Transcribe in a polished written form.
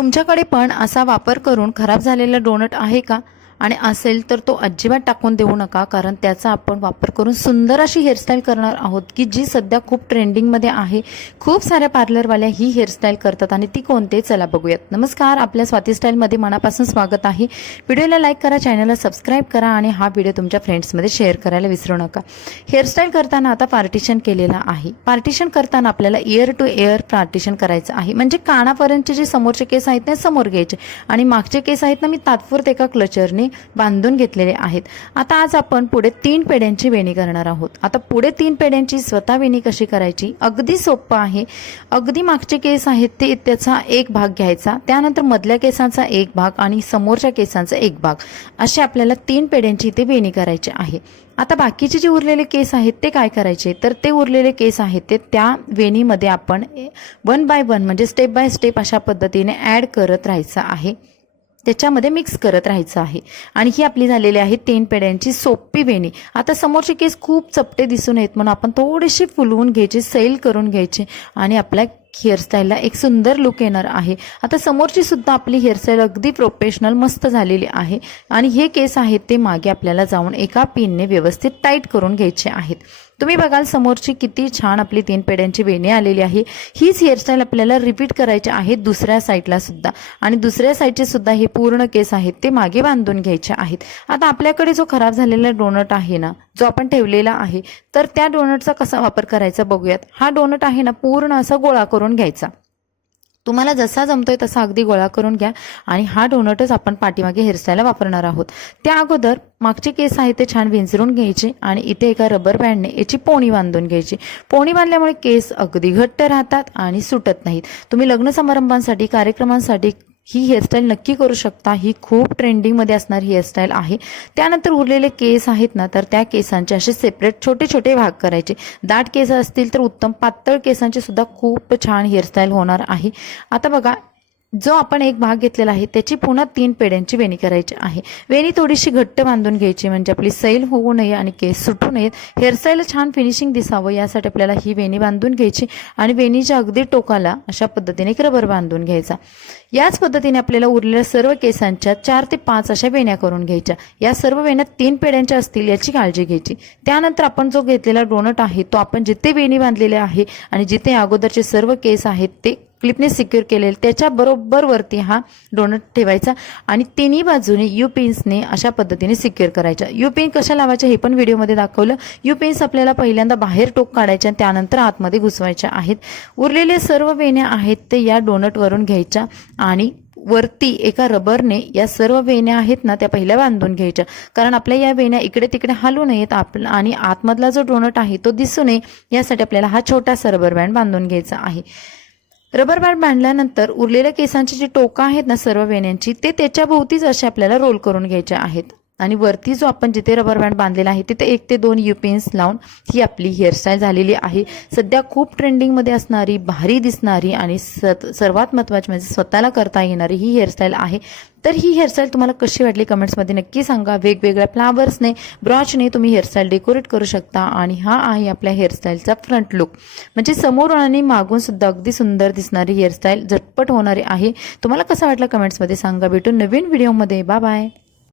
तुमच्याकडे पण असा वापर करून खराब झालेला डोनट आहे का? आणि असेल तर तो अजिबात टाकून देऊ नका, कारण त्याचा आपण वापर करून सुंदर अशी हेअरस्टाईल करणार आहोत की जी सध्या खूप ट्रेंडिंगमध्ये आहे। खूप साऱ्या पार्लरवाल्या ही हेअरस्टाईल करतात आणि ती कोणते चला बघूयात। नमस्कार, आपल्या स्वाती स्टाईलमध्ये मनापासून स्वागत आहे। व्हिडिओला लाईक करा, चॅनलला सबस्क्राईब करा आणि हा व्हिडिओ तुमच्या फ्रेंड्समध्ये शेअर करायला विसरू नका। हेअरस्टाईल करताना आता पार्टिशन केलेला आहे। पार्टिशन करताना आपल्याला इयर टू इयर पार्टिशन करायचं आहे, म्हणजे कानापर्यंतचे जे समोरचे केस आहेत ना समोर घ्यायचे आणि मागचे केस आहेत ना मी तात्पुरते एका क्लचरने बांधून घेतलेले आहेत। आता आज आपण पुढे 3 पेड्यांची वेणी करणार आहोत। आता पुढे 3 पेड्यांची स्वतः वेणी कशी करायची अगदी सोपं आहे। अगदी मागचे केस आहेत ते त्याचा एक भाग घ्यायचा, त्यानंतर मधल्या केसांचा एक भाग आणि समोरच्या केसांचा एक भाग, असे आपल्याला 3 पेड्यांची इथे वेणी करायची आहे। आता बाकीचे जे उरलेले केस आहेत ते काय करायचे, तर ते उरलेले केस आहेत ते त्या वेणीमध्ये आपण 1 बाय 1 म्हणजे स्टेप बाय स्टेप अशा पद्धतीने ॲड करत राहायचं आहे, त्याच्यामध्ये मिक्स करत राहायचं आहे। आणि ही आपली झालेली आहे 3 पेड्यांची सोपी वेणी। आता समोरचे केस खूप चपटे दिसून येत म्हणून आपण थोडेसे फुलवून घ्यायचे, सैल करून घ्यायचे आणि आपल्या हेअरस्टाईलला एक सुंदर लुक येणार आहे। आता समोरची सुद्धा आपली हेअरस्टाईल अगदी प्रोफेशनल मस्त झालेली आहे आणि हे केस आहेत ते मागे आपल्याला जाऊन एका पिनने व्यवस्थित टाईट करून घ्यायचे आहेत। तुम्ही बघाल समोरची किती छान आपली 3 पेड्यांची वेणी आलेली आहे। हीच हेअरस्टाईल आपल्याला रिपीट करायची आहे दुसऱ्या साईडला सुद्धा, आणि दुसऱ्या साईडचे सुद्धा हे पूर्ण केस आहेत ते मागे बांधून घ्यायचे आहेत। आता आपल्याकडे जो खराब झालेला डोनट आहे ना, जो आपण ठेवलेला आहे, तर त्या डोनटचा कसा वापर करायचा बघूयात। हा डोनट आहे ना पूर्ण असा गोळा करून घ्यायचा, तुम्हाला जसा जमतोय तसा अगदी गोळा करून घ्या आणि हा डोनटच आपण पाठीमागे हेअरस्टाईलला वापरणार आहोत। त्या अगोदर मागचे केस आहेत ते छान विंचरून घ्यायचे आणि इथे एका रबर बँडने याची पोणी बांधून घ्यायची। पोणी बांधल्यामुळे केस अगदी घट्ट राहतात आणि सुटत नाहीत। तुम्ही लग्न समारंभांसाठी, कार्यक्रमांसाठी ही हेअरस्टाईल नक्की करू शकता। ही खूप ट्रेंडिंगमध्ये असणारी हेअरस्टाईल आहे। त्यानंतर उरलेले केस आहेत ना, तर त्या केसांचे असे सेपरेट छोटे छोटे भाग करायचे। दाट केस असतील तर उत्तम, पातळ केसांचे सुद्धा खूप छान हेअरस्टाईल होणार आहे। आता बघा, जो आपण एक भाग घेतलेला आहे त्याची पुन्हा 3 पेड्यांची वेणी करायची आहे। वेणी थोडीशी घट्ट बांधून घ्यायची, म्हणजे आपली सैल होऊ नये आणि केस सुटू नयेत, हेअरस्टाईलला छान फिनिशिंग दिसावं यासाठी आपल्याला ही वेणी बांधून घ्यायची आणि वेणीच्या अगदी टोकाला अशा पद्धतीने एक रबर बांधून घ्यायचा। याच पद्धतीने आपल्याला उरलेल्या सर्व केसांच्या 4 ते 5 अशा वेण्या करून घ्यायच्या। या सर्व वेण्या 3 पेड्यांच्या असतील याची काळजी घ्यायची। त्यानंतर आपण जो घेतलेला डोनट आहे तो आपण जिथे वेणी बांधलेले आहे आणि जिथे अगोदरचे सर्व केस आहेत ते क्लिपने सिक्युअर केलेले त्याच्या बरोबर वरती हा डोनट ठेवायचा आणि तिन्ही बाजूने यू पिन्सने अशा पद्धतीने सिक्युअर करायच्या। यू पिन कशा लावायच्या हे पण व्हिडिओमध्ये दाखवलं। यू पिन्स आपल्याला पहिल्यांदा बाहेर टोक काढायच्या, त्यानंतर आतमध्ये घुसवायच्या आहेत। उरलेले सर्व वेण्या आहेत ते या डोनटवरून घ्यायच्या आणि वरती एका रबरने या सर्व वेण्या आहेत ना त्या पहिल्या बांधून घ्यायच्या, कारण आपल्या या वेण्या इकडे तिकडे हलू नयेत आणि आतमधला जो डोनट आहे तो दिसू नये यासाठी आपल्याला हा छोटासा रबर बँड बांधून घ्यायचा आहे। रबर बँड बांधल्यानंतर उरलेल्या केसांची जी टोका आहेत ना सर्व वेण्यांची ते त्याच्या भोवतीच असे आपल्याला रोल करून घ्यायचे आहेत आणि वरती जो आपण जिथे रबर बँड बांधलेला आहे तिथे 1 ते 2 यू पिन्स लावून ही आपली हेअरस्टाईल झालेली आहे। सध्या खूप ट्रेंडिंगमध्ये असणारी, भारी दिसणारी आणि सर्वात महत्त्वाची म्हणजे स्वतःला करता येणारी ही हेअरस्टाईल आहे। तर ही हेअरस्टाईल तुम्हाला कशी वाटली कमेंट्समध्ये नक्की सांगा। वेगवेगळ्या फ्लावर्सने, ब्रॉचने तुम्ही हेअरस्टाईल डेकोरेट करू शकता आणि हा आहे आपल्या हेअरस्टाईलचा फ्रंट लुक, म्हणजे समोर आणि मागून सुद्धा अगदी सुंदर दिसणारी हेअरस्टाईल, झटपट होणारी आहे। तुम्हाला कसं वाटलं कमेंट्समध्ये सांगा। भेटून नवीन व्हिडिओमध्ये, बाय बाय।